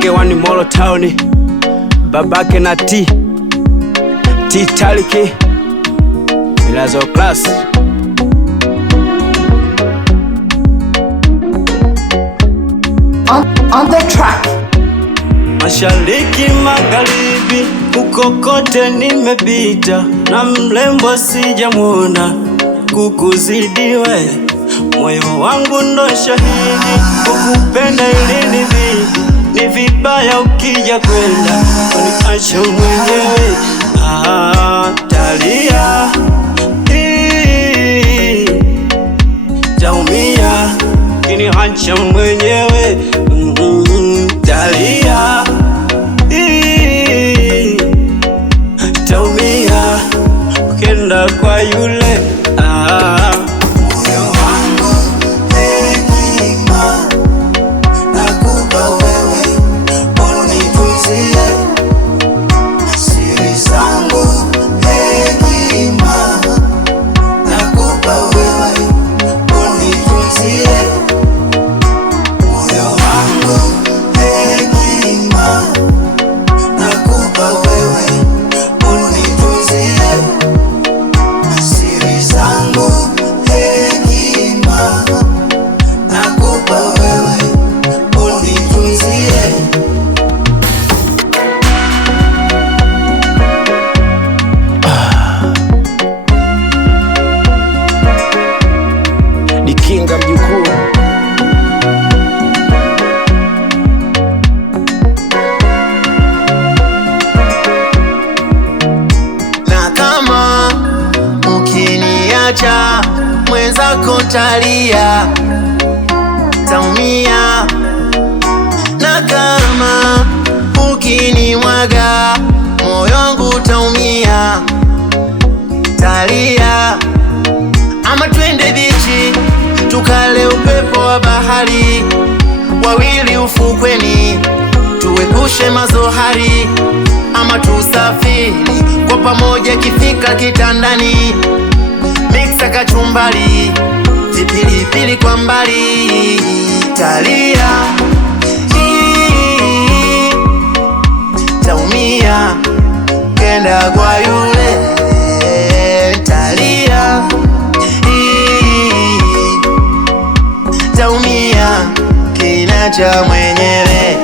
Cheke wani Molo Town, babake na Taliki Milazo Class. On the track. Mashariki magharibi, uko kote nimepita, na mlembo sijamuona kukuzidi we. Moyo wangu ndo shahidi, kukupenda ilinibidi, ni vibaya ukija kwenda uniacha mwenyewe. Talia, taumia ukiniacha mwenyewe. Talia, taumia ukienda kwa yule. Moyo wangu hekima, nakupa wewe unitunzie. Siri zangu hekima, nakupa wewe unitunzie. Moyo wangu hekima, nakupa wewe unitunzie. Siri zangu hekima, nakupa wewe unitunzie. Dikinga mjukuu. Na kama ukiniacha mwenzako talia, taumia. Na kama ukinimwaga moyo wangu taumia, talia. Ama twende bichi tukale upepo wa bahari, wawili ufukweni tuepushe mazohari. Ama tusafiri kwa pamoja, kifika kitandani mixa kachumbari, vipilipili kwa mbali. Talia, taumia kenda kwa yule. Talia, taumia kinacha mwenyewe.